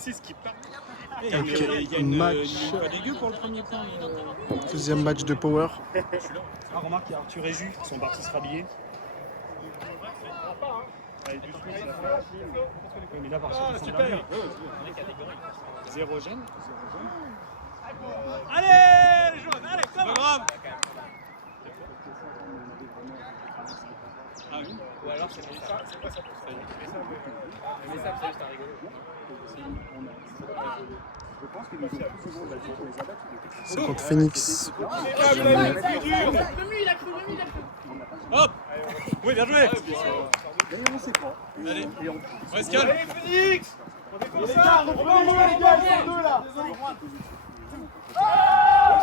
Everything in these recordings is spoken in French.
6 qui part. Il y a une pas dégueu pour le premier point. Deuxième match de Power. Ah, remarque, il y a Arthur et Jus qui sont partis se rhabiller. Mais là, par contre, super. 0 gêne. Allez, les jaunes, allez, come on. Ah oui. Ou alors c'est ça, c'est quoi ça pour ça? Mais ça, c'est juste un rigolo. Je pense que nous souvent les abattus. C'est contre Phoenix. Hop. Oui, bien joué. D'ailleurs, on sait pas. Allez, on reste calme. Allez, Phoenix. On est comme ça. On va envoyer les gars, ils sont deux là.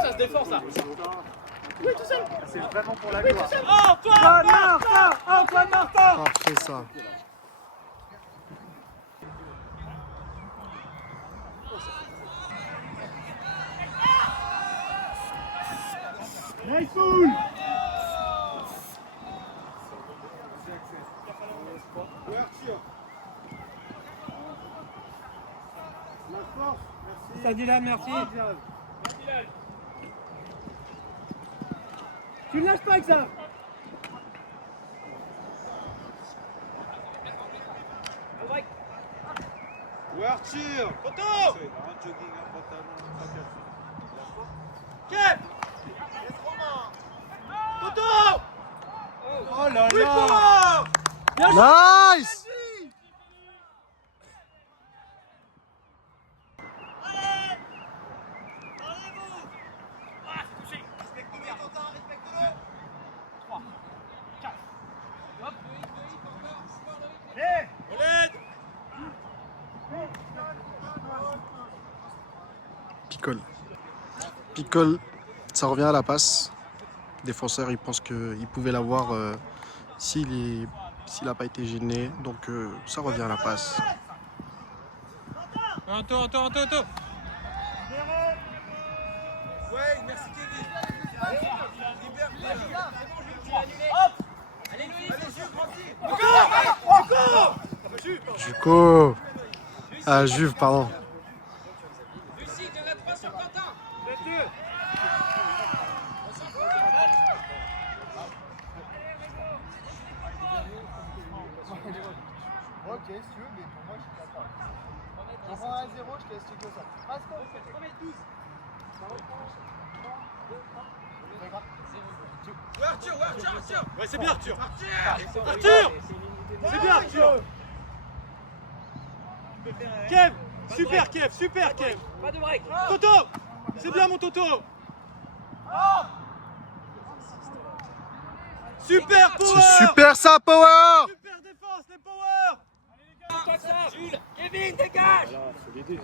Ça se défend ça. Oui, tout seul. C'est vraiment pour la gloire. Antoine Martin. Antoine Martin. Parfait ça. Nice full. Ça Dylan, merci. Tu ne lâches pas avec ça. Ouverture. Photo. Kev. Photo. Oh là là. Nice. Picole, ça revient à la passe. Défenseur, il pense qu'il pouvait l'avoir s'il n'a pas été gêné. Donc ça revient à la passe. Anto. Ouais, merci Kevin. Hop. Allez Louis. Encore. Juco. Ah, Juve, pardon. Lucie, tu en as 3 sur Quentin. Ok, si tu veux, mais pour moi, je suis d'accord. On prend 1-0, je te laisse checker ça. Passe quoi? 3m12. Arthur. Ouais, c'est bien Arthur. Arthur. C'est bien Arthur. Kev. Super Kev. Pas de break. Toto. C'est bien mon Toto. Super Power. C'est super ça, Power. Super défense, les Power. Jules, Kevin, dégage.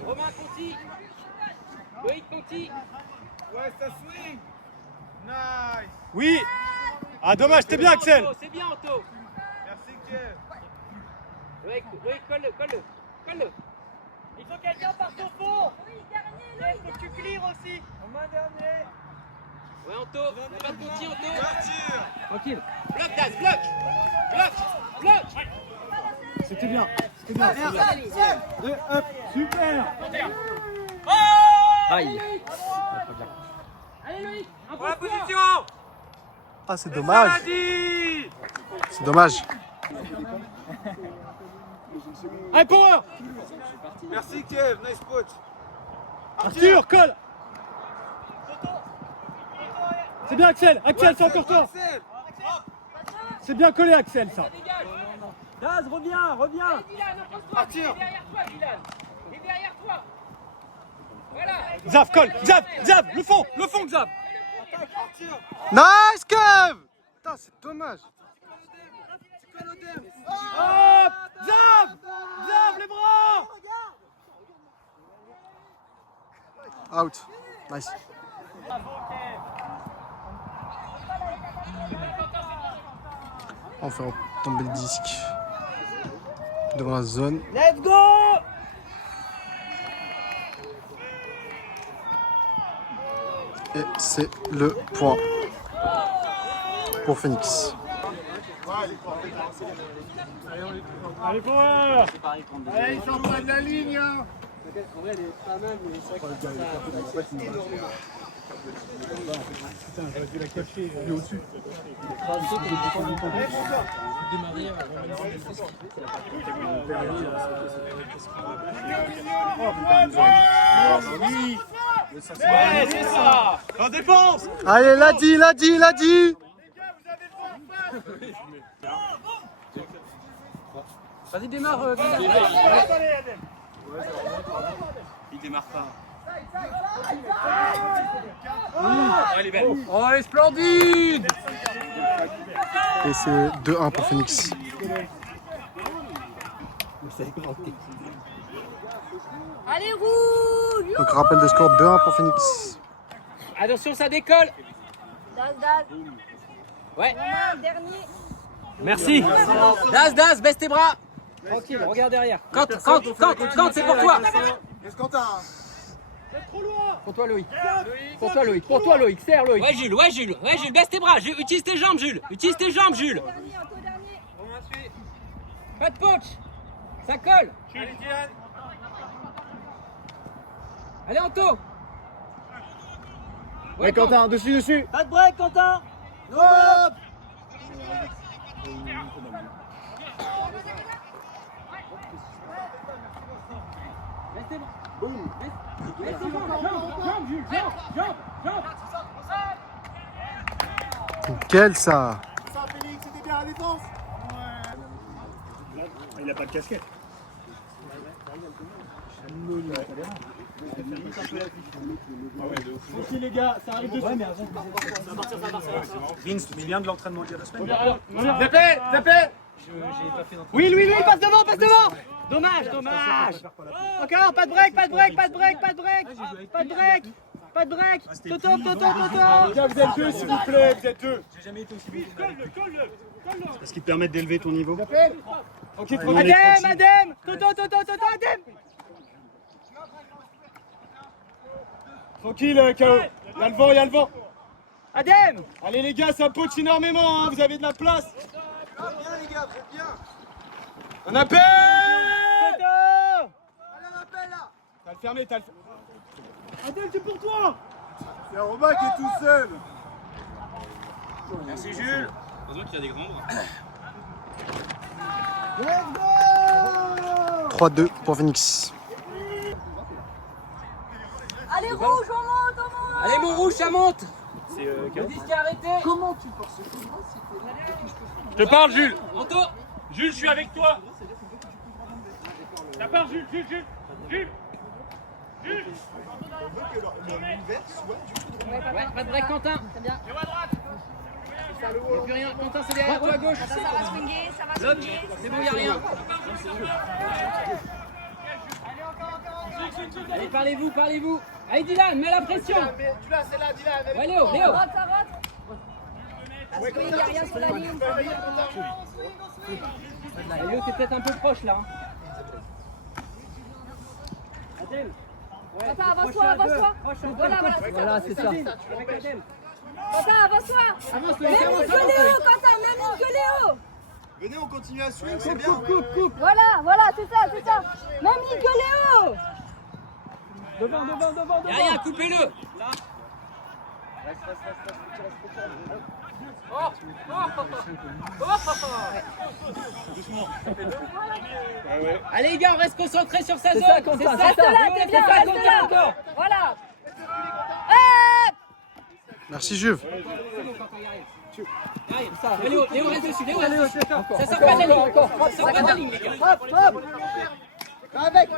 Romain Conti. Loïc Conti. Ouais, ça swing. Nice. Oui. Ah dommage, c'était bien Axel. C'est bien Anto. Merci, Kev. Loïc, colle-le. Il faut quelqu'un par son fond. Il faut que tu clears aussi. En main dernier. Ouais Anto, pas de Conti Anto. Ouverture. Tranquille. Bloc Daz, bloc. C'était bien. Hop, super. Aïe. Allez Loïc, pour la position. Ah, c'est dommage. C'est dommage. Allez Power. Merci, Kev. Nice coach. Arthur, colle. C'est bien Axel, c'est encore toi. C'est bien collé Axel ça. Daz, reviens. Dylan, impose-toi. Il est derrière toi, Dylan. Il est derrière toi. Voilà. Xav, colle, Xav, le fond, Xav. Nice, Kev. Putain, c'est dommage. Hop, Xav, les bras. Out. Nice. On fait tomber le disque devant la zone. Let's go. Et c'est le point pour Phoenix. Allez Power. Allez, ils sont près de la ligne. Hein. En vrai, elle est pas mal, mais c'est vrai que ça énormément. Putain, j'aurais dû la cacher. Il est au-dessus. Ouais, c'est ça. En défense. Allez, l'a dit, l'a dit, l'a dit. Vas-y, démarre. Il démarre pas. Elle est belle. Oh, elle est splendide. Et c'est 2-1 pour Phoenix. Allez, rouge! Donc rappel de score 2-1 pour Phoenix. Attention, ça décolle. Daz. Ouais. Dernier. Merci. Das, baisse tes bras. Tranquille, regarde derrière. Quand, c'est pour toi. Est-ce qu'on t'a Pour toi, Loïc. Pour toi, Loïc. Serre, Loïc. Ouais, Jules, baisse tes bras. Utilise tes jambes, Jules. Dernier, un peu dernier. Pas de punch. Ça colle. Allez, Anto. Ouais, Quentin, dessus. Pas de break, Quentin. Laisse tes bras. Boum. Laisse tes bras. Jambe, Jules. Jambe. Quel ça. Ça, Félix, c'était bien la défense. Il a pas de casquette. Ok les gars, ça arrive dessus. Vince, tu viens de l'entraînement il y a 2 semaines. Dépêche. Oui, passe devant. Dommage. Encore, pas de break. Toto. Les gars, vous êtes deux s'il vous plaît, vous êtes deux. J'ai jamais été aussi vite. Colle-le. Parce qu'il te permet d'élever ton niveau. Ok, Adem. Toto, Adem. Tranquille, KO. Il y a le vent. Adem. Allez les gars, ça poche énormément, hein. Vous avez de la place. Bien, les gars, vous êtes bien. On appelle. Toto. Allez, on appelle là. T'as le fermé. Adèle, c'est pour toi. C'est Robin qui est tout seul. Merci Jules. Heureusement qu'il y a des grands bras. 3-2 pour Phoenix. Allez, rouge, on monte. Allez, mon rouge, ça monte. Le disque est arrêté. Comment tu forces le bras si Je te parle Jules. Anto. Jules, je suis avec toi. Ça part Jules. Ouais, pas de break, Quentin. C'est bien. Y'a plus rien. Quentin, c'est derrière toi à gauche. Ça va swinguer, C'est bon, y'a rien. Allez, parlez-vous. Allez, Dylan, mets la pression. Tu l'as, c'est là, dis-la. Ouais, Léo. Ça rote. Ça swing, il n'y a rien sur la ligne. Léo, t'es peut-être un peu proche là. Adèle. Attends, avance-toi. Voilà, c'est ça. Avec Adèle. Quentin, avance-toi. Avance, Même Loïc, que Léo, Quentin, même que Léo. Venez, on continue à swing, c'est bien. Coupe. Voilà, c'est ça. Même que Léo. Devant. Y'a rien, coupez-le. Allez les gars, on reste concentrés sur sa zone. C'est ça, Reste là, t'es bien, reste là. Voilà. Merci Juve. Léo, reste dessus. Ça sort pas de la ligne. Les gars. Hop. Va avec.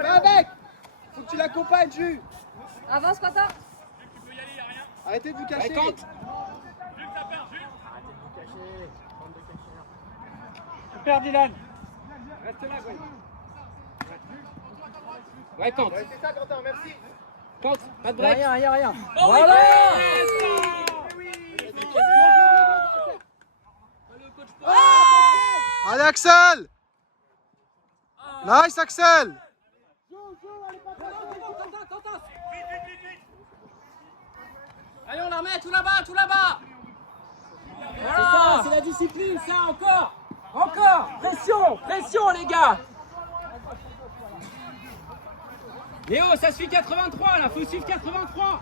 Faut que tu l'accompagnes, Jules. Avance, Quentin. Arrêtez de vous cacher. Allez, Quentin. Super Dylan. Reste là, Gwen. Ouais, Quentin. Ouais, c'est ça, Quentin, merci. Quentin, pas de break. Rien. Oh, voilà. Allez Axel. Nice Axel. Allez, on la remet tout là-bas. Voilà. C'est ça, c'est la discipline, ça, encore. Pression, les gars. Léo, ça suit 83 là, faut suivre 83.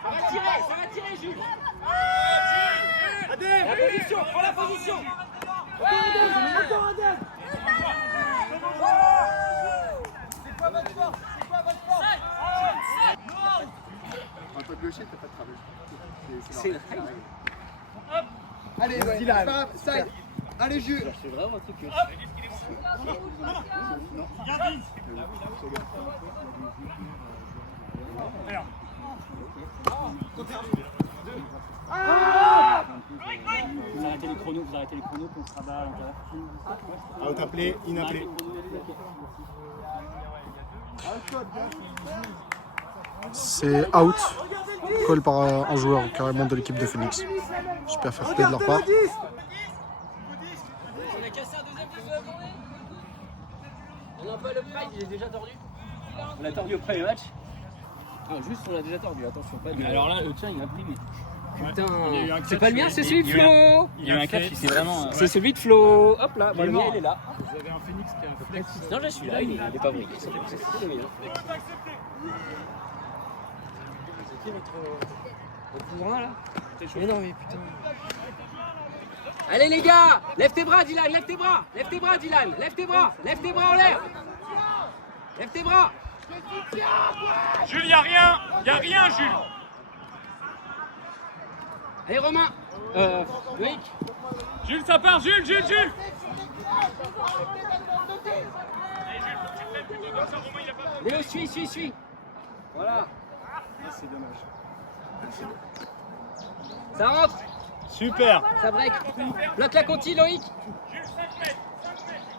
Ça va tirer, Jules. La position, prends la position. Encore Adem. C'est quoi votre force? C'est quoi votre force? En tant que gaucher, t'as pas de travail. C'est la règle. Allez, ouais, Dylan. Side. Allez, Jules. C'est vraiment un truc. Vous arrêtez les chronos, qu'on se rabat à l'intérieur. Out appelé, inappelé. C'est out. Call par un joueur carrément de l'équipe de Phoenix. Super fair play de leur part. Il a cassé un deuxième coup de la journée. On a pas le pride, il est déjà tordu. On l'a tordu au premier match. Ah, juste on l'a déjà tordu, attention pas de... Mais alors là, le tien, il a pris. Putain, Il y a eu un c'est catch, pas le mien, c'est celui de il y a eu Flo. Il y a eu un catch, c'est vraiment. C'est celui de Flo. Hop là, Il est le mort. mien il est là. Vous avez un Phoenix qui a un flex. Non, je suis là, il est pas brillé. C'est le mien. C'est qui notre cousin là? Mais non, mais putain. Allez les gars, lève tes bras Dylan, lève tes bras. Lève tes bras Dylan, lève tes bras en l'air. Lève tes bras. Jules, y a rien, Jules. Allez Romain. Loïc. Jules, ça part, Jules. Léo, suis. Voilà. C'est dommage. Ça rentre. Super. Ça break. Bloque la conti, Loïc.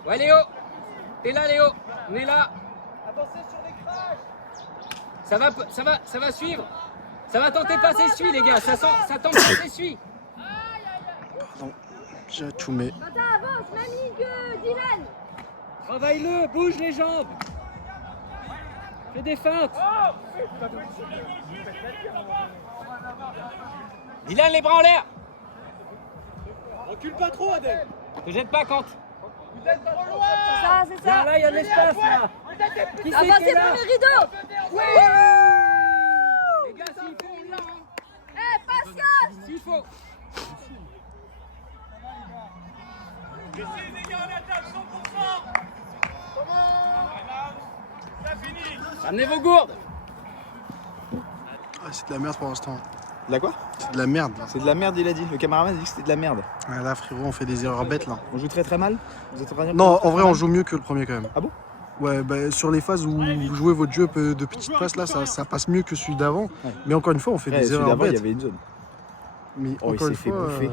Ouais, Léo. T'es là, Léo. On est là. Ça va suivre. Ça va tenter de passer celui, les gars. Ça tente de passer celui. J'ai Choumé. Attends, avance, mamie, Dylan. Travaille-le, bouge les jambes. Fais des feintes. Dylan, les bras en l'air. Recule pas trop, Adem. Te jette pas, Kant. C'est ça. Viens, là, il y a de l'espace, là. Qui c'est qui Avancez, est là? premier rideau. Les gars, s'il faut, on l'a. Hein. Eh, Pascal. S'il faut. Laissez les gars en attaque, 100%. Ça finit. Amenez vos gourdes. Ah, c'est de la merde pour l'instant. De la quoi? C'est de la merde là. C'est de la merde, il a dit. Le caméraman a dit que c'était de la merde. Ah, là frérot, on fait des erreurs bêtes là. On joue très très mal. Vous êtes en train de dire Non, qu'on joue en vrai, très on mal joue mieux que le premier quand même. Ah bon? Ouais, bah, sur les phases où vous jouez votre jeu de petites passes là, ça passe mieux que celui d'avant. Ouais. Mais encore une fois, on fait Ouais, des celui erreurs d'avant, il y bêtes. avait une zone. Mais Oh, il encore s'est une fait fois, bouffer.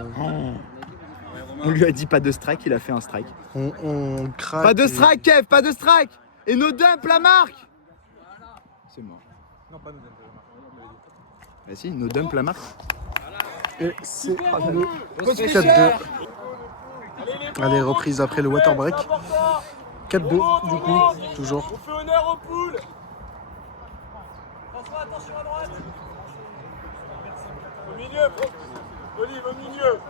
On lui a dit pas de strike, il a fait un strike. on craque. Pas de et- strike, Kev, pas de strike. Et no dump la marque. C'est mort. Non, pas no dump la marque. Bah si, no dump la marque. Et c'est le 4-2. Allez, reprise après le water break. 4-2 du coup, toujours. On fait honneur aux poules. Attention à droite. Au milieu, Olive, au milieu.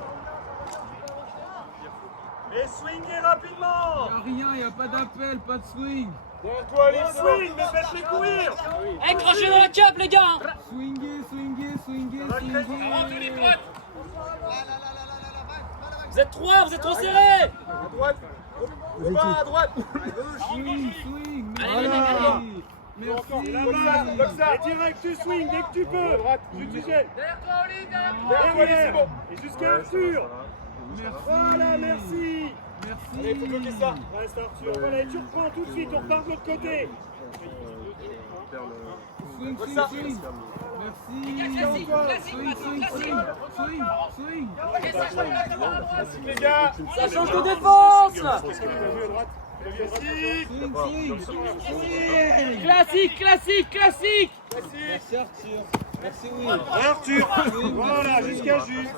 Et swingez rapidement. Rien, il n'y a pas d'appel, pas de swing. Derrière toi, Olive, swing, mais faites-les courir. Crochet dans la cup, les gars. Swingez. Vous êtes trop serrés. À droite. Robin, à droite. Swing. Allez, les mecs, allez. Merci. Comme ça. Et direct, tu swing dès que tu peux. À droite, tu gênes. Derrière toi, Oli, derrière toi. Derrière toi, Olive, c'est bon. Et jusqu'à Arthur. Merci. Voilà, merci. Merci. Allez, il faut bloquer ça. Reste Arthur. Voilà, et tu reprends tout de suite. On repart de l'autre côté. Swing. Merci. Swing. Les gars. Ça change de défense là. Classique. Merci Arthur. Merci Will. Arthur. Voilà, jusqu'à Jules.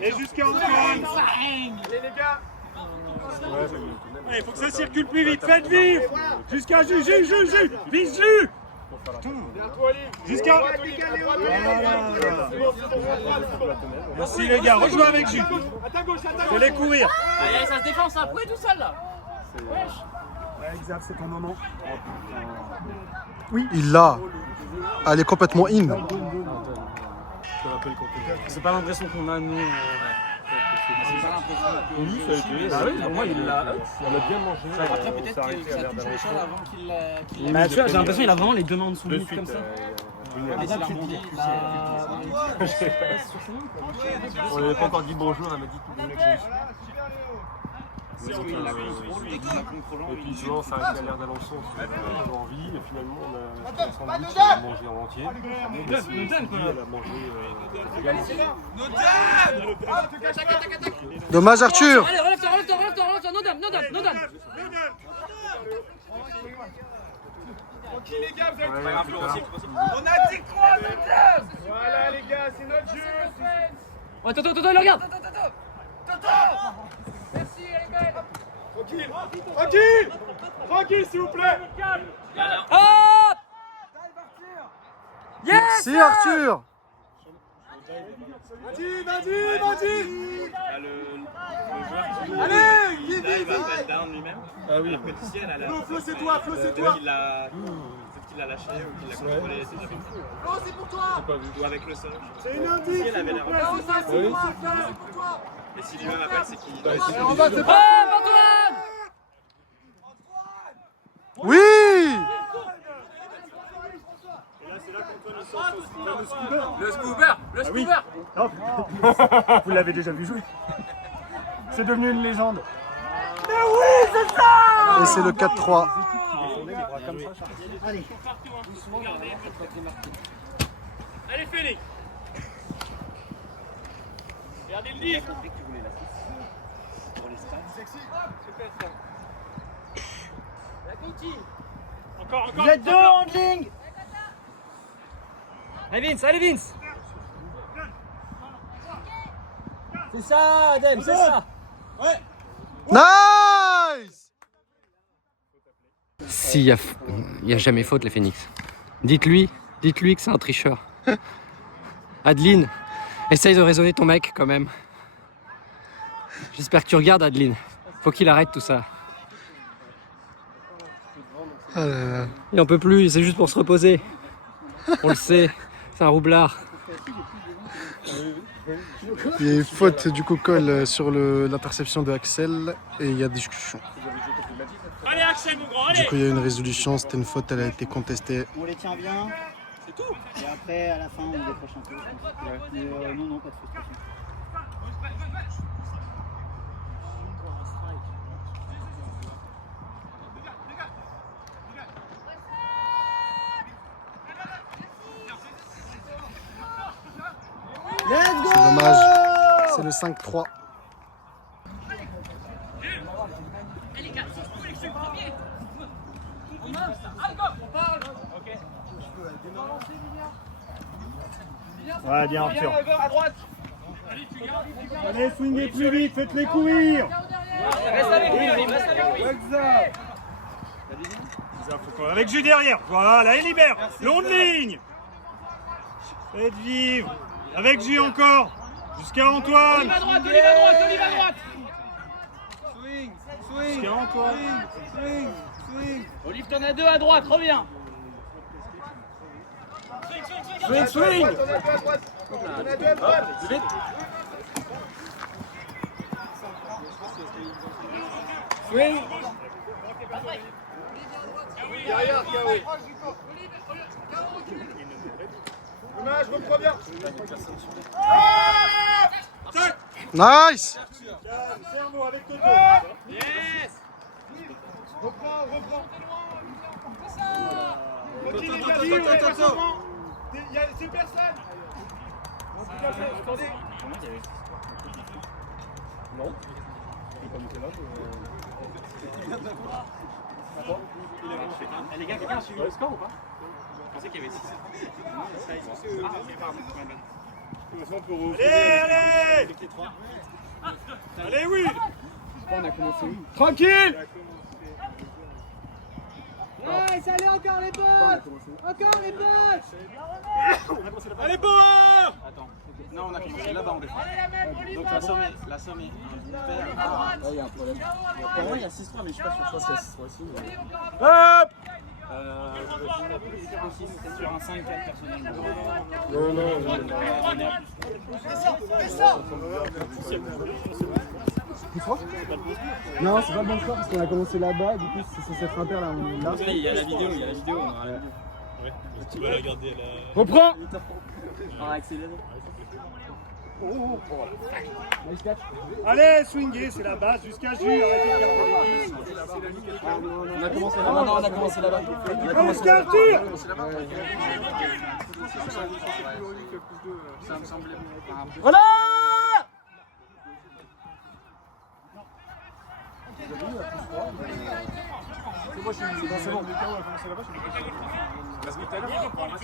Et jusqu'à Antoine. Allez, les gars. Allez, il faut que ça circule plus vite. Faites vivre. Jusqu'à Jules. Vise Jules. Jusqu'à. Merci les gars, rejouez avec Jules. Fais-les courir. Ça se défend, ça. Pourquoi tout seul là? Xav, c'est ton moment. Il l'a. Elle est complètement in. C'est pas l'impression qu'on a, nous. Ah oui, pour moi, il l'a. On a bien mangé. Après, peut-être que ça touche le sol avant qu'il l'a. Bah, tu vois, j'ai l'impression qu'il a vraiment les deux mains en dessous de lui comme ça. Ah, c'est la rebondie. On lui avait pas encore dit bonjour, elle m'a dit tout le mec. Et puis souvent, ça a l'air d'Alençon, on a envie, et finalement, on a mangé en entier. Elle a mangé. Dommage Arthur. Allez, relève-toi, no dame. Tranquille les gars, vous êtes Ouais, prêts. putain. On a dit quoi, notre Voilà les gars, c'est notre jeu. Ouais, Toto, il le regarde. Tranquille s'il vous plaît. Hop. Merci Arthur. Vas-y. Allez, Ah oui. Flo, c'est toi. Peut-être qu'il l'a lâché ou qu'il l'a contrôlé, c'est jamais ça. Flo, c'est pour toi. Ou avec le sol. C'est une indice, s'il vous plaît. Flo, ça, c'est pour toi. Et si lui m'appelle, c'est qu'il. En bas, c'est Hop, pas. Antoine. Oui. Le scooper. Non. Vous l'avez déjà vu jouer. C'est devenu une légende. Et c'est le 4-3. Allez, Félix. Regardez le livre. Encore. Vous êtes deux en ligne. Allez, Vince. C'est ça, Adem, c'est ça. Nice. S'il y a jamais faute, les Phoenix. Dites-lui que c'est un tricheur. Adeline, essaye de raisonner ton mec quand même. J'espère que tu regardes, Adeline. Faut qu'il arrête tout ça. Ah là là. Il en peut plus, c'est juste pour se reposer. On le sait, c'est un roublard. Il y a eu faute du coup call sur l'interception de Axel et il y a discussion. Allez Axel mon grand, Du allez. coup il y a eu une résolution, c'était une faute, elle a été contestée. On les tient bien. C'est tout. Et après, à la fin, on décroche un peu. Mais non, pas de frustration. C'est dommage. C'est le 5-3. Ouais, bien Arthur. Allez, swingez plus vite, faites-les courir. Reste avec lui. Avec Jules derrière. Voilà, et libère. Longue ligne. Faites vivre. Avec Jules encore. Jusqu'à Antoine. Olive à droite. Jusqu'à Antoine. Olive, t'en as deux à droite, reviens. Swing. On a deux à droite. Derrière, K.O. Dommage, reprends bien. Nice. Cerveau avec Toto. Yes. Reprends. C'est personne. Attendez. Les gars, quelqu'un a suivi le score ou pas? Je pensais qu'il y avait 6. Allez, oui. Tranquille. Allez, allez, encore les bottes. Encore les bottes. Allez, Bauer! Attends. Non, on a commencé là-bas en défense. Donc la somme est Il y a un problème. Pour moi, il y a 6-3, mais je suis pas sûr. Je pense qu'il y a 6-3 aussi. Hop! sur un 5-4 personnellement. Non, c'est pas le bon choix parce qu'on a commencé là-bas. Du coup, c'est censé être impair là. Il y a la vidéo, on aura la vidéo. Tu vas la garder à la... Reprends. On va accélérer. Allez, swingez, c'est la base, jusqu'à jus, arrêtez de garder les 10. On a commencé là-bas. Non, on a commencé là-bas. Jusqu'à Arthur! Ça me semblait bon. Voilà. C'est bon.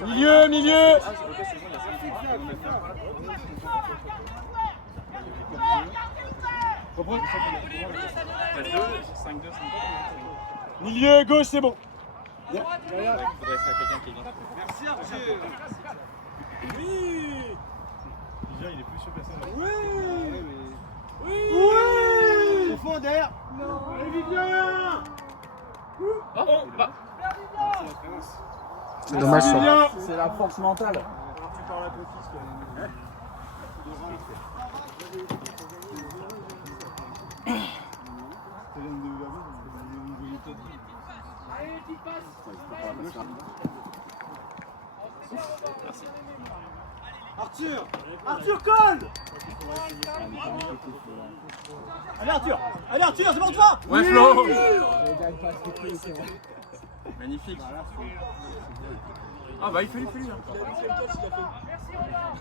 Milieu. Milieu, gauche, c'est bon. Il faudrait faire quelqu'un qui est bien. Merci Arthur! Oui! Déjà, il est plus sur personne. Oui! Au fond, derrière! Allez, Vivien! C'est dommage ça. C'est la force mentale. Tu parles à ton fils, toi. Arthur! Arthur, colle! Allez Arthur, c'est pour toi! Ouais, Flo! Magnifique. Ah bah il fait lui.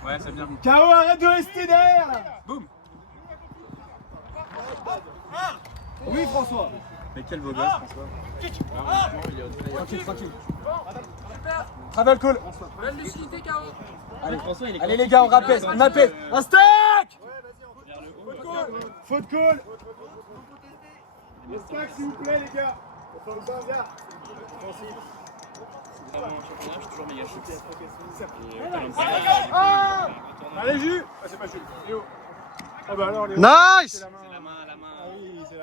Ouais, c'est bien. KO, arrête de rester derrière là! Boum! Oui, François! Mais quel beau gosse, François. Tranquille. Travel call. Allez les gars, on apaise. Un stack. Faute call! Le stack, s'il vous plaît, les gars! Enfin, bien. Vraiment, en championnat, je suis toujours méga choqué. Allez, Jus! Ah, c'est pas Jus, Léo! Ah bah alors, Léo! Nice!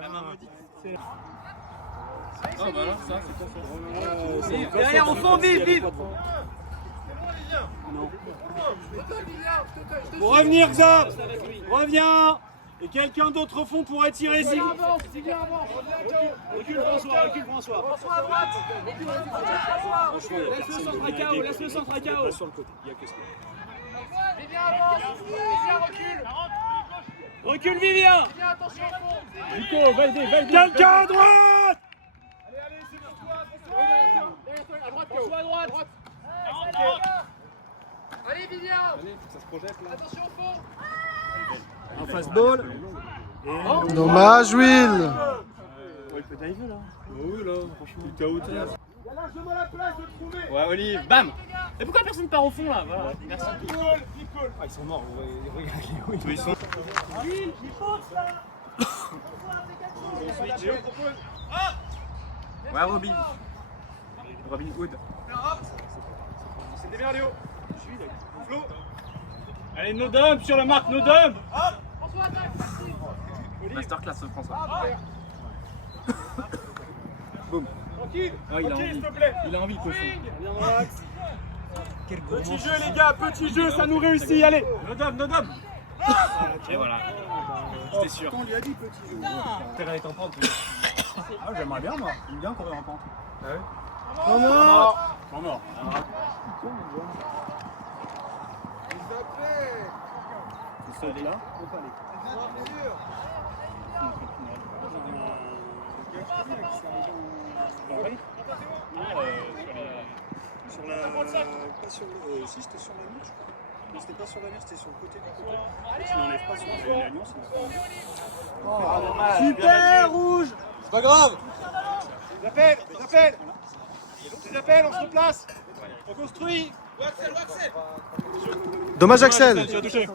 La main maudite. Oh bah alors, ça, c'est quoi ça? Derrière, au fond, vive! Pour revenir, Xa! Reviens! Et quelqu'un d'autre au fond pourrait tirer ici. Recule François. François à droite! Laisse-le centre à KO, laisse-le centre à KO! Sur le côté, il y a que ça. Vivien avance! Vivien recule! Recule, Vivien! Vivien, attention au fond! Nico, valide! Quelqu'un à droite! Allez, c'est pour toi, attention! À droite, François à droite! Allez, Vivien! Attention au fond! Un fastball. Dommage, Will. Il peut diver là. Oui, là, franchement. Il est out. Il y a largement la place de trouver. Ouais, Olive, bam! Et pourquoi personne part au fond là? Voilà, merci. Nicole. Ah, ils sont morts. Regardez, ils sont. Il fonce là! Ouais, Robin Hood. C'était bien, Léo. Flo. Allez, no dump sur la marque, no dump. François, attaque! Masterclass, François. Tranquille. Ah, il a Tranquille, envie. s'il te plaît. Il a envie, cochon. Bien droite. Petit jeu, les gars, petit jeu, ça nous réussit. Allez. No dump, no dump. Et voilà. J'étais sûr. On lui a dit petit jeu. T'es allé t'en prendre. Ah, j'aimerais bien, moi. J'aime bien courir en pente. Ah ouais? En mort. C'est là. Sur la... Pas sur le... Si, c'était sur la nuit, je crois. Mais c'était pas sur la nuit, c'était sur le côté du côté. Si on n'enlève pas sur la nuit, c'est... Super, rouge! C'est pas grave. Les appels, on se replace. On construit. Dommage, Axel. Tu as touché.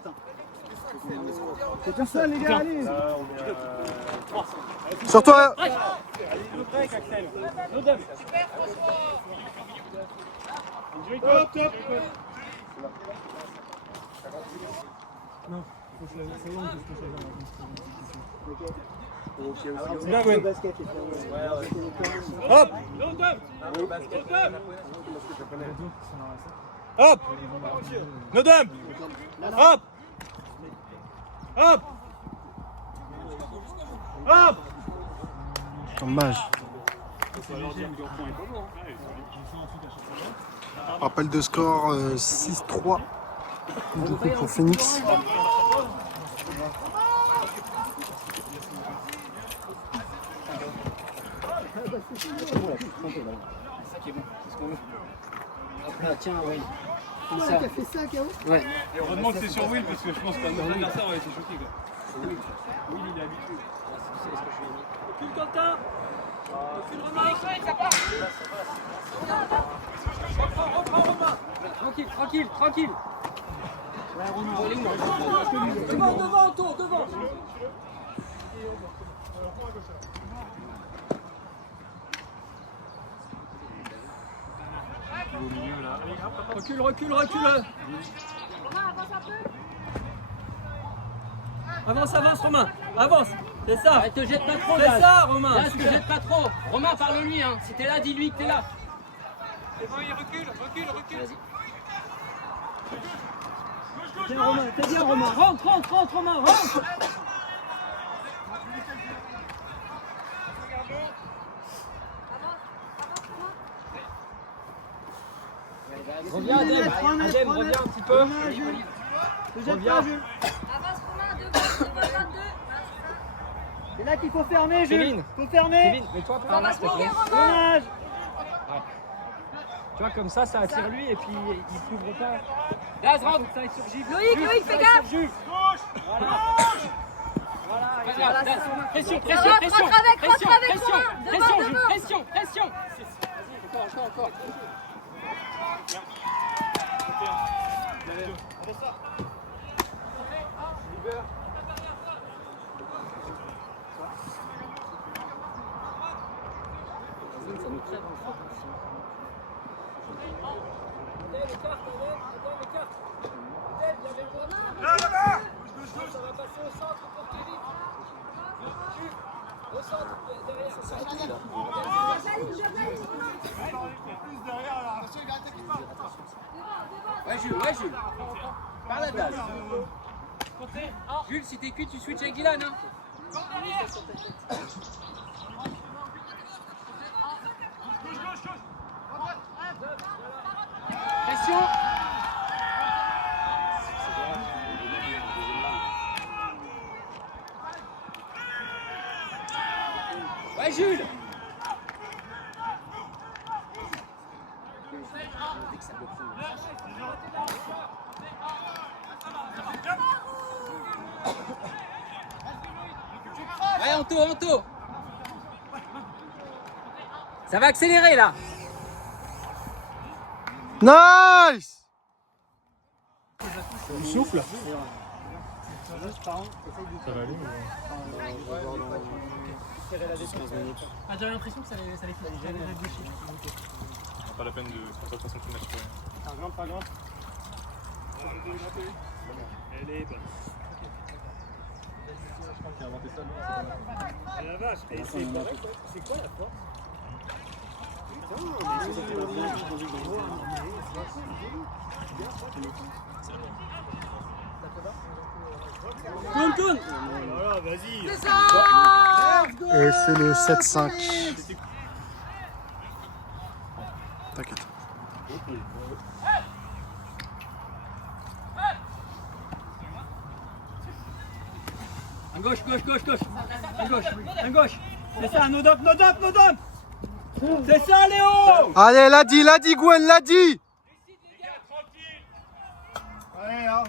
C'est personne, les gars, allez. Sur toi. Top, top. Bien, Gwen. Hop. Hop. No dump. Hop. Hop. Hop. Dommage. Rappel de score 6-3 du coup pour Phoenix. Ah, tiens, oui. Qui a fait ça, K.O. Ouais. Et heureusement que c'est sur Will parce que je pense que notre adversaire aurait été choqué. Will, il est habitué. Recule Quentin. Recule Romain. Reprends Romain. Tranquille. Devant, autour, devant. Recule. Romain, avance un peu. Avance Romain. Avance. C'est ça. Te jette pas trop, C'est ça Romain. Daz, te jette pas trop. Romain, parle-lui, hein. Si t'es là, dis-lui que t'es là. C'est bon, il recule. Vas-y. Tiens Romain, t'es bien Romain. Rentre Romain, rentre. Reviens, Adem, reviens un petit peu. Reviens. Avance Romain, devant 22. C'est là qu'il faut fermer, Kevin. Jules. Faut fermer. Kevin, mets-toi par là, s'il te plaît. Dommage. Tu vois, comme ça attire lui et puis il couvre pas. Daz, rentre. Ça aille sur Gilles. Loïc, fais gaffe. Jules. Voilà, Daz. Pression. Rentre avec Romain. Pression, Devant. Jules. Pression. Encore. Ça nous crève en frappe aussi. Ça va passer au centre pour Kevin. Au centre, derrière. Ouais, Jules. Par la base. Jules, si t'es cuit, tu switches avec Dylan, hein. Pression. Ouais, Jules. Ouais, Anto. Ça va accélérer là. Nice. Il souffle. Ah, j'avais l'impression que ça allait réfléchir. Pas la peine de faire de toute façon tout le match. Pas grave. Elle est bonne. Je crois qu'il a inventé ça. Ah la vache. Et c'est quoi la force? Tourne. Voilà, vas-y. Et c'est le 7-5. T'inquiète. Un gauche. Un gauche. C'est ça, no dump. C'est ça, Léo. Allez, l'a dit, Gwen, l'a dit. Allez, hein.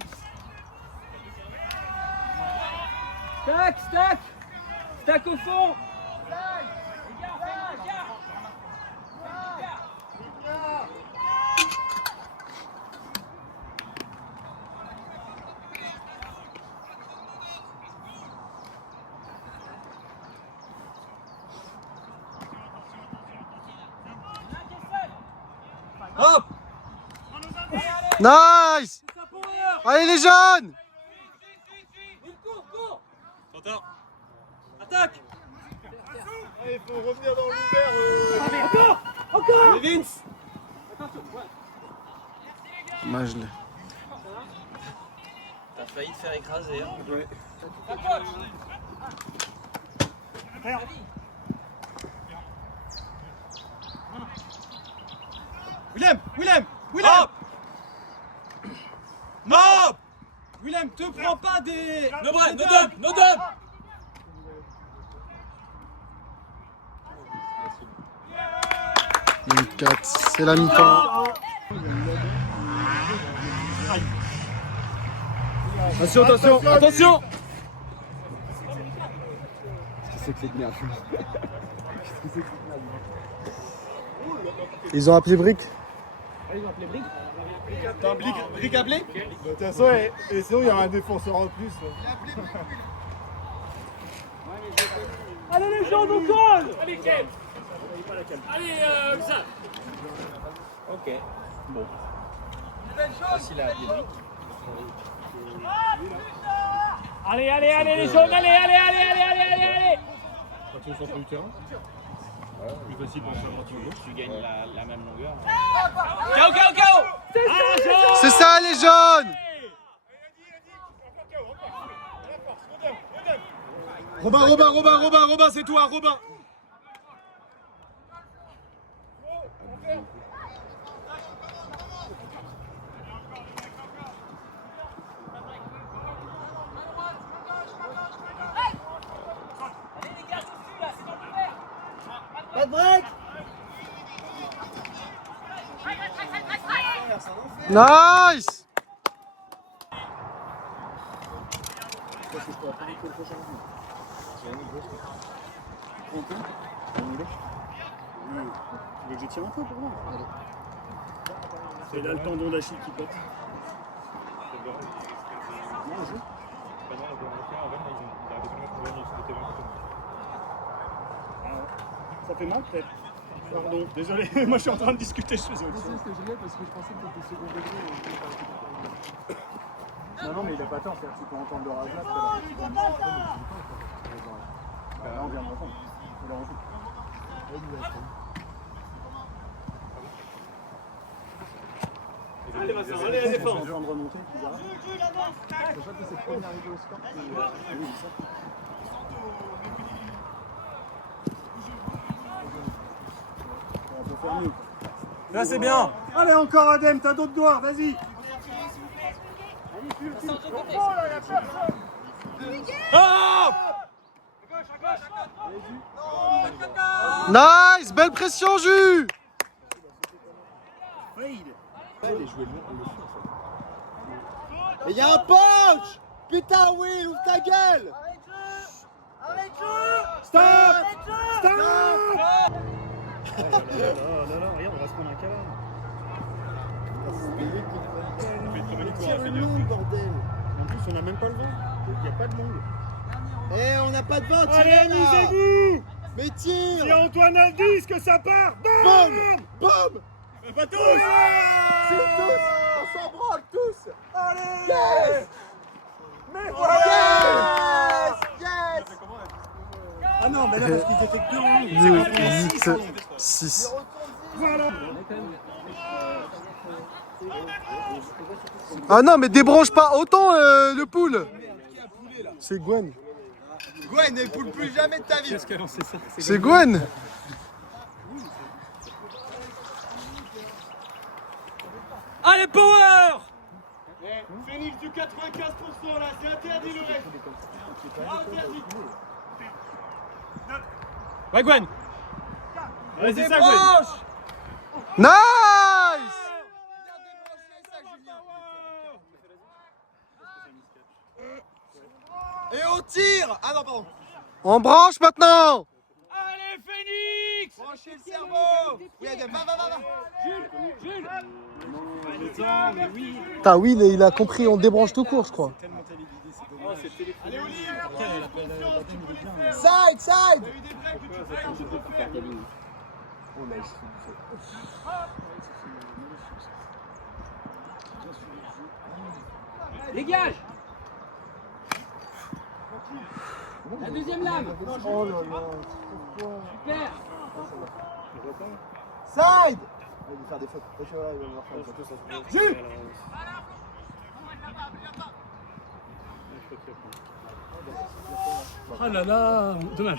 Stack au fond. Hop. Nice. Allez les jeunes. Quentin. Attaque. Allez, il faut revenir dans l'ouvert. Encore. Allez, Vince. Majle. T'as failli te faire écraser. Hein. Ouais. Willem. Hop. Hop. Willem, te prends pas des... No dump. 4, c'est la mi-temps. Attention. Ils ont appelé Brick. T'as un brick appelé? De toute façon, et sinon, il y aura un défenseur en plus. Allez les gens, on colle. Allez, Ken. Allez, ça. Ok. Bon. Facile à appeler. Allez, les jaunes, allez. Quand tu es sur le terrain, plus facile pour faire partie au gauche. Tu gagnes la même longueur. KO. C'est ça les jeunes. Robin, c'est toi, Robin. Pas de break. Nice. Tu veux que je tire un peu pour moi? C'est là le tendon d'Achille qui pète. Ça fait mal peut-être? Pardon, désolé, moi je suis en train de discuter, je faisais autre chose. C'est génial parce que je pensais que t'étais second degré. Non, mais il a pas tort, c'est-à-dire que tu peux entendre le rage là. Là, on vient de l'entendre. On l'a entendu. Allez, Vincent, allez, la défense. Je viens de remonter, tu verras. Je crois que c'est le premier arrivé au score. Oui, c'est ça. On peut faire mieux. Là, c'est bien. Allez encore Adem, t'as d'autres doigts, vas-y. Hop. Nice. Belle pression Jus. Mais y'a un punch. Putain, Will, ouvre ta gueule. Stop. Là, regarde, on va se prendre un câlin. Tire le long, bordel. En plus, on n'a même pas le vent. Il n'y a pas de monde. Eh, on n'a pas de vent, Allez, tirez là. amusez-vous. Mais tire. Si Antoine a le disque, ça part. Boum. Boum. Mais pas tous. C'est tous. On s'en branle tous. Allez. Yes. Mais voilà. Yes. Ah non, mais là, parce qu'ils étaient que deux. 8, 6. Voilà. Ah non, mais débranche pas autant le pool. C'est Gwen. Gwen, ne poule plus jamais de ta vie. Qu'est-ce qui a lancé ça? C'est Gwen. Allez, power. Phoenix du 95% là, c'est interdit le reste. Interdit. Ouais, Gwen. Allez, c'est ça, Gwen. Nice. Et on tire. Ah non, pardon. On branche maintenant. Allez, Phoenix. Branchez le cerveau. Oui, Adam, va. Jules. Putain, oui, il a compris, on débranche tout court, je crois. Allez, Olive. Side. Dégage. La deuxième lame. Oh là là. Super. Side. Il va faire des fautes. Il va faire des fautes. Jules. Oh là là, dommage.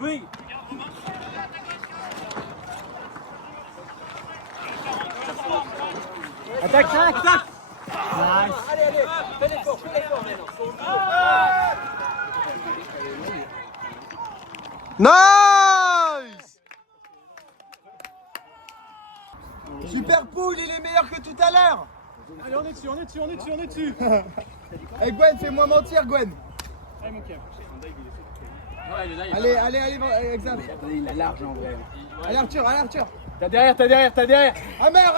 Oui. Attaque, attaque. Nice. Allez, allez. Fais l'effort maintenant. Nice! Super Pool, il est meilleur que tout à l'heure. Allez, on est dessus, on est dessus, on est dessus, on est dessus. Hey Gwen, fais-moi mentir Gwen. Allez, mon cœur. Allez, exemple. Il est large en vrai. Allez Arthur. T'as derrière, t'as derrière, t'as derrière. Amer.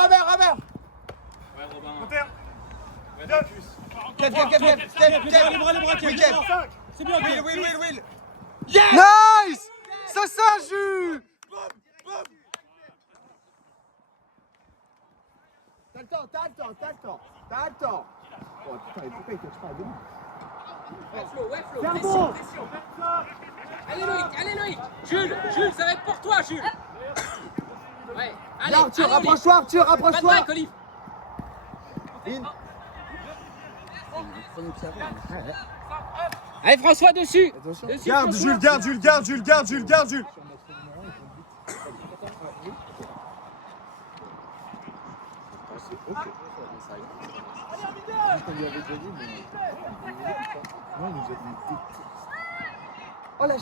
Les bras, c'est bien. Will. Nice! Ça, Jules! T'as le temps. Oh putain, pourquoi il catch pas à demi? Ouais, Flo, pression. Allez Loïc. Jules, ça va être pour toi, Jules. Ouais, allez, Arthur, allez, rapproche-toi, Pas de break, Olive. Allez, François, dessus. Garde, Jules, Jules.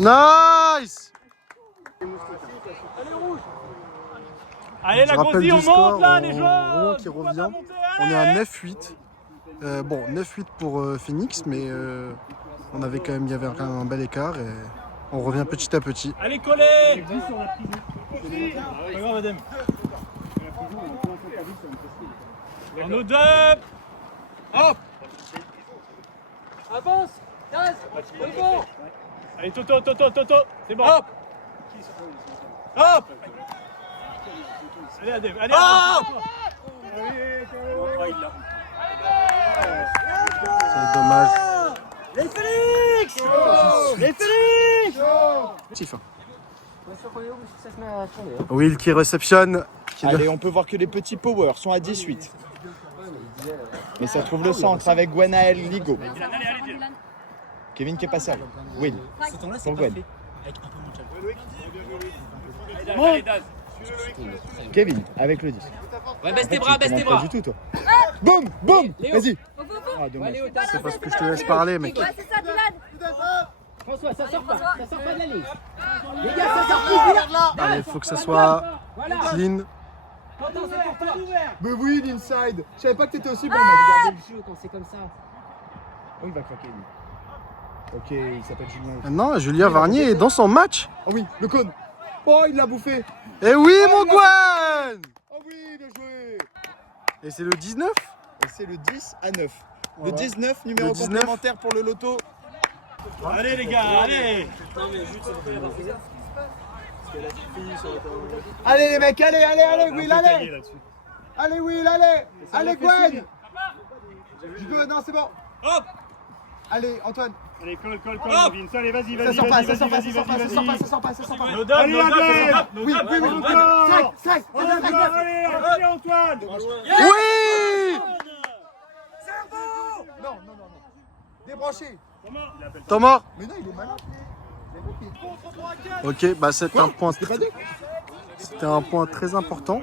Nice! Allez, Je la rappelle grosse, du on score monte là, les en joueurs. rond qui revient. On est à 9-8. Bon, 9-8 pour Phoenix, mais on avait quand même, il y avait un bel écart et on revient petit à petit. Allez, collez. Pas grave, madame. Arnaud Dup. Hop. Avance. Daz. Bon. Allez, Toto, c'est bon. Hop. Allez, Adem, allez. C'est dommage. Les Félix. Tif. Will qui réceptionne. Allez, on peut voir que les petits powers sont à 18. Mais ça trouve le centre avec Gwenaël Ligo. Kevin qui est passé. Will. Pour Gwen. Kevin avec le 10. Ouais, baisse tes Tu bras. commandes pas du tout, toi. Boum. Vas-y. Ah, dommage. C'est parce que je te laisse parler, mec. Ouais, c'est ça, Dylan. François, ça sort pas de la ligne. Les gars, ça sort plus, regarde là. Allez, il faut que ça soit clean. Quentin, c'est pour toi. Mais oui, l'inside. Je savais pas que t'étais aussi bon, mec. Regardez le jeu quand c'est comme ça. Oh, il va craquer, lui. Ok, il s'appelle Julien. Non, Julien Varnier est dans son match. Oh oui, le cône. Oh, il l'a bouffé. Eh oui, mon Gwen! Oh oui, bien joué. Et c'est le 19? Et c'est le 10 à 9. Voilà. Le 19, numéro Le 19. complémentaire pour le loto. Allez, les gars, allez. Allez, les mecs, allez, Will, allez. Allez, Will, allez, Gwen. Non, c'est bon. Hop. Allez, Antoine. Allez, colle, Vince. Allez, vas-y. Ça sort pas. Allez, Adem. Oui. Cinq. Allez, Antoine. Oui! Non. Débranché. Thomas? Mais non, il est malin. Ok, bah c'était un point. C'était pas dit. C'était un point très important.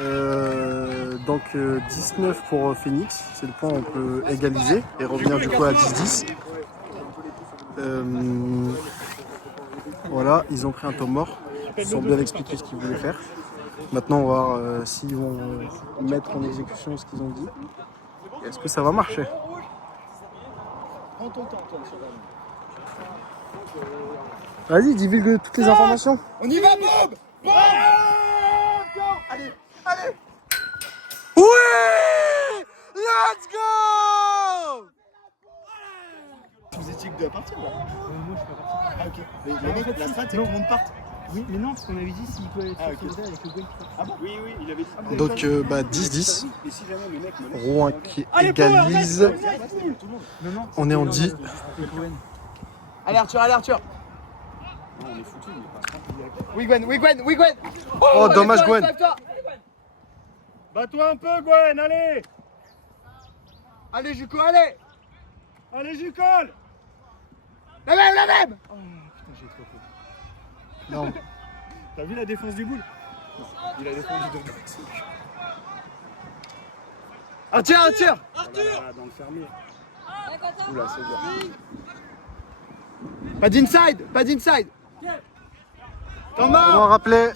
Donc 19 pour Phoenix, c'est le point où on peut égaliser et revenir du coup à 10-10. Voilà, ils ont pris un temps mort, ils ont bien expliqué ce qu'ils voulaient faire. Maintenant on va voir s'ils vont mettre en exécution ce qu'ils ont dit. Et est-ce que ça va marcher? Prends ton temps, Antoine, sur la Vas-y, divulgue toutes les informations. On y va, Bob. Allez. Oui! Let's go! Sous éthique dois partir là. Moi, je peux pas partir. Ah, ok. Mais les mecs, la strat, c'est que tout le monde parte. Oui, mais non, parce qu'on avait dit s'il peut être Ah, ok. solidaire avec le goal. Ah bon? Oui, oui, il avait dit. Donc 10-10. Et si jamais le mec me laisse. Rouen qui Allez, Power, égalise. Non, On est en 10. Allez Arthur, allez Arthur. Non, on est foutu, il est pas Wigwen, Wigwen, Wigwen. Oh, dommage, lève-toi, Gwen. lève-toi. Bats-toi un peu, Gwen, allez. Allez Juco, allez. Allez, j'y colle. La même, la même. Oh putain, j'ai trop peur. Non. T'as vu la défense du boule? Il a défendu de Arthur, Arthur. Dans le fermier. Oula, c'est dur. Pas d'inside, pas d'inside. On va rappeler.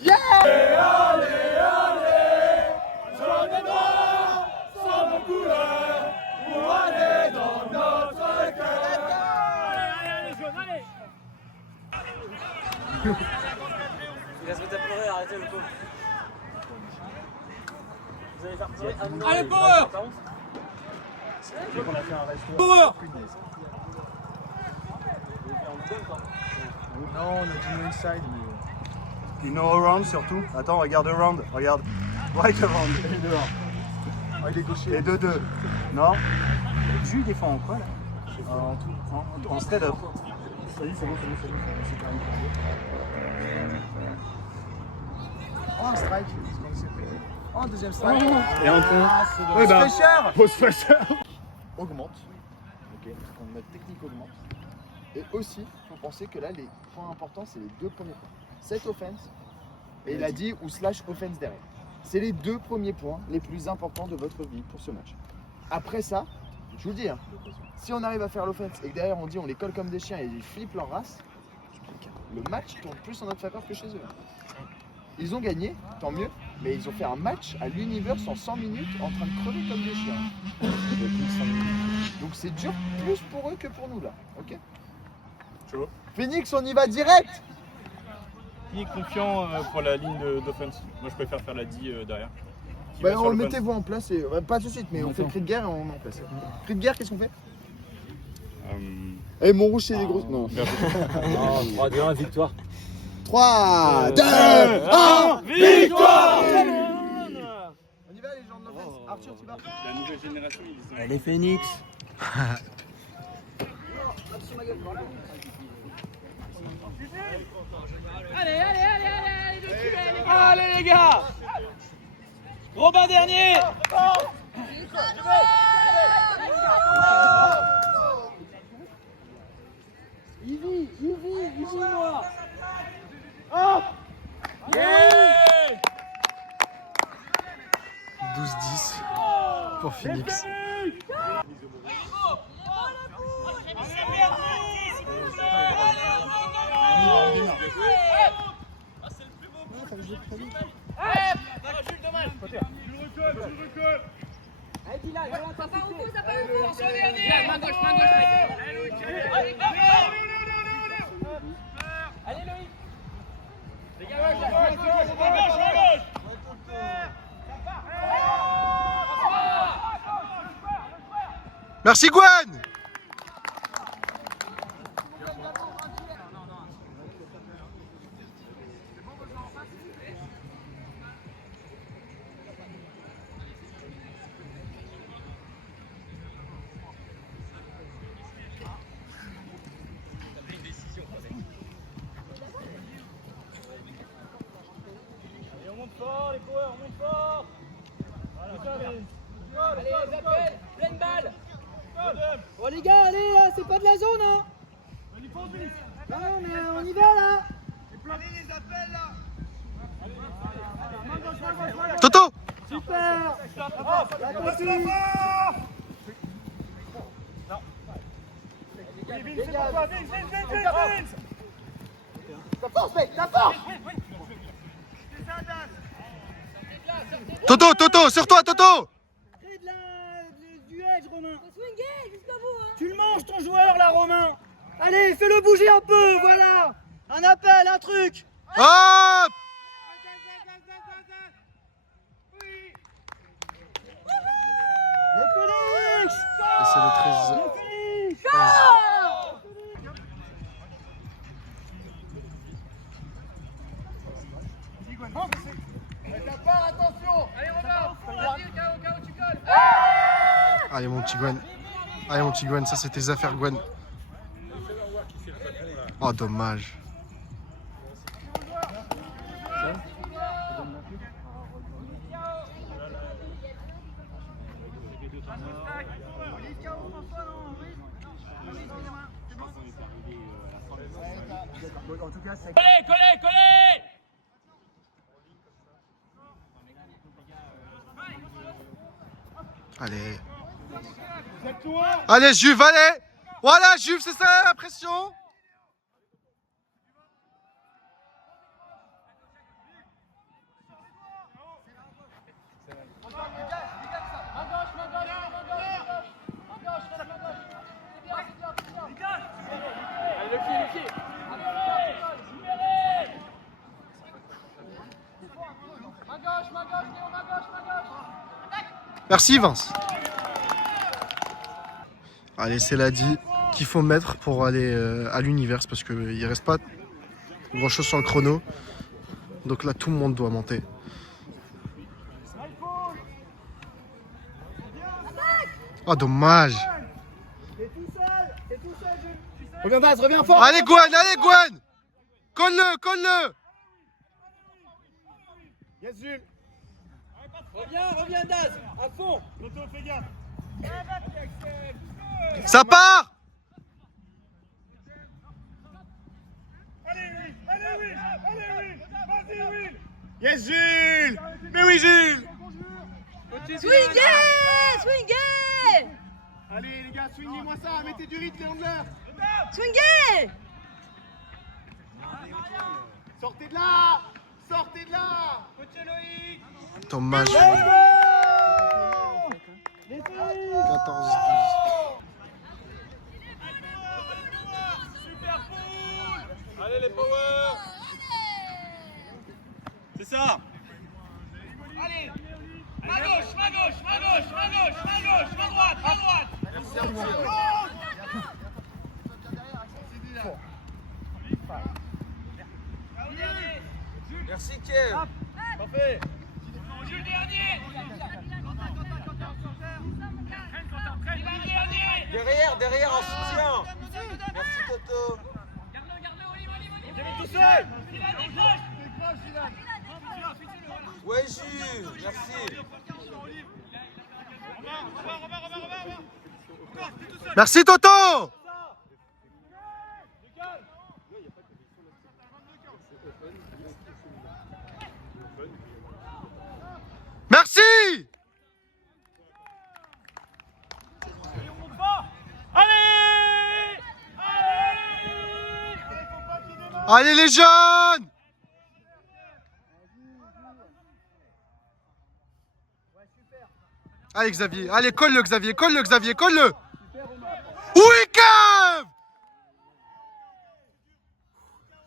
Il va se mettre à pleurer, arrêtez le pauvre. Vous allez faire pleurer. Allez, Power! Power! Non, on a dit no inside, mais. You know around surtout. Attends, regarde around, regarde. Right around. Ah, il est gaucher. Et 2-2. Non? Jules défend en quoi là? En straight up. Salut, c'est bon. Oh, un strike. Oh, un deuxième strike. Et un point. Oui, bah. Pose pressure. Augmente. Ok, notre technique augmente. Et aussi, il faut penser que là, les points importants, c'est les deux premiers points. Cette offense, et il a dit ou slash offense derrière. C'est les deux premiers points les plus importants de votre vie pour ce match. Après ça, je vous le dis, hein, si on arrive à faire l'offense et que derrière on dit on les colle comme des chiens et ils flippent leur race, le match tourne plus en notre faveur que chez eux. Ils ont gagné, tant mieux, mais ils ont fait un match à l'Universe en 100 minutes en train de crever comme des chiens. Donc c'est dur plus pour eux que pour nous là, ok? Chaud. Phoenix, on y va direct! Qui est confiant pour la ligne d'offense? Moi, je préfère faire la D derrière. Qui Bah, va sur on le mettez-vous en place, et, pas tout de suite, mais on fait le cri de guerre et on met en place. Cri de guerre, qu'est-ce qu'on fait? Eh, mon rouge, c'est des grosses. Non. 3, 2, 1, victoire. 3, 2, 1, victoire! On y va, les gens de l'offense. Arthur, tu vas? La nouvelle génération, ils ont. Allez, Phoenix. Allez les gars! Robin dernier! Moi. 12-10 pour Phoenix. Allez Dylan, Ça part au fond, ça part au fond. main gauche, main gauche. Allez Loïc. Les gars, gauche. Merci Gwen. On monte fort, les coureurs, on monte fort. Allez, les appels, pleine balle. Bon les gars, allez là, c'est pas de la zone hein. Non mais on y va là. Toto. Super. La continue. Ta force, mec, ta force! Toto, sur toi, Toto. Crée du edge, Romain. Faut swinguer jusqu'au bout. Hein. Tu le manges ton joueur là, Romain. Allez, fais-le bouger un peu, voilà. Un appel, un truc. Hop. Le Phoenix. Et c'est le 13. Allez mon petit Gwen. Allez mon petit Gwen, ça c'est tes affaires Gwen. Oh dommage. En tout cas, c'est... Collez. Allez. Allez Juve, allez. Voilà Juve, c'est ça la pression. Merci Vince. Allez, c'est l'a dit qu'il faut mettre pour aller à l'univers parce qu'il ne reste pas grand chose sur le chrono. Donc là, tout le monde doit monter. Oh, dommage. Reviens Vaz, reviens fort. Allez Gwen. Colle-le. Yes, Jules. Reviens Daz, à fond. Toto, fais gaffe. Ça part. Allez Will. Vas-y Will. Yes Jules. Mais oui Jules. Swingez. Allez les gars, swingez-moi ça, mettez du rythme les handlers. Swingez. Sortez de là. Dommage. 14-12. Allez les power. C'est ça. Allez. Main gauche, main droite. Merci Kiev. Parfait. Jules dernier. Derrière en soutien. Merci Toto. Garde-le, Kevin tout seul. Ouais Jules, merci. Merci Toto. Merci. Allez les jeunes. Allez Xavier, allez colle-le Xavier. Oui Kev.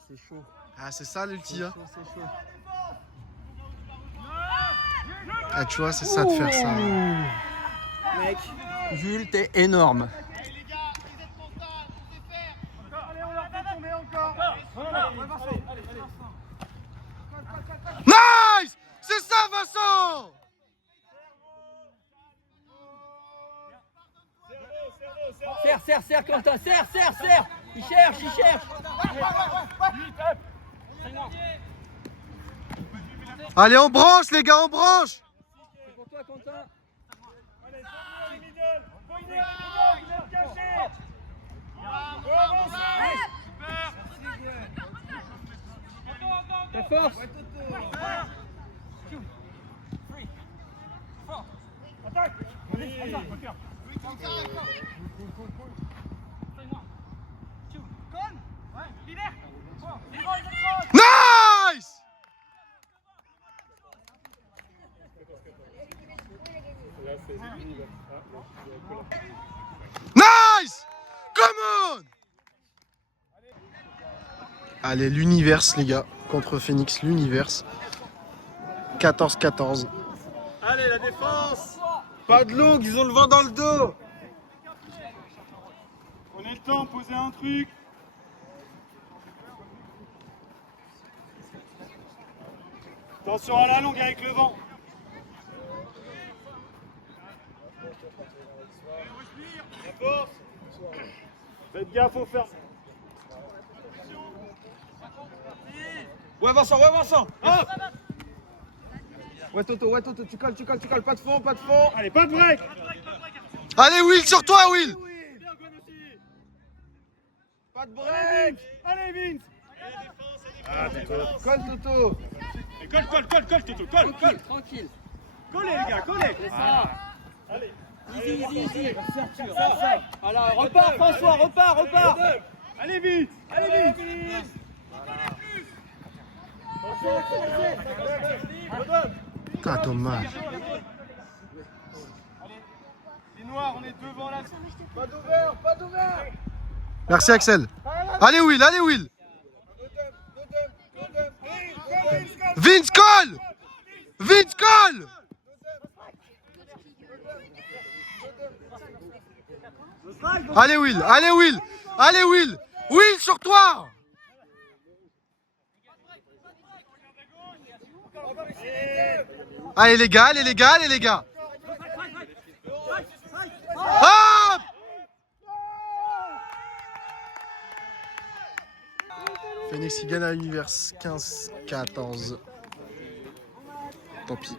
C'est chaud. Ah c'est ça l'ulti hein. C'est chaud. Ah tu vois c'est ça de faire ça. Mec, Jules, t'es énorme. Allez, on leur fait tomber encore. Nice. C'est ça Vincent. Serre, Quentin, serre. Il cherche. Allez on branche les gars, on branche. C'est pour toi, Quentin. Allez, les middle. Caché. Ta force. Attaque. Nice. Nice. Come on. Allez l'univers les gars, contre Phoenix l'univers. 14-14. Allez, la défense. Pas de longue, ils ont le vent dans le dos. Prenez le temps, posez un truc. Attention à la longue avec le vent. Faites gaffe au fer. Ouais Vincent, hop. Ouais Toto, tu colles, pas de fond, Allez, pas de break. Allez Will, sur toi Will. pas de break. Allez Vince. Ah, Colle Toto. colle, Toto, colle. Tranquille. Collez les gars, collez. Allez. Easy. Alors, repars François, repars. Allez vite. Putain, dommage. Les noirs, on est devant la... Pas d'ouvert. Merci Axel. Allez Will. Vince colle. Allez Will. Will, sur toi. Allez les gars. Hop. Phoenix qui gagne à l'univers 15-14. Tant pis.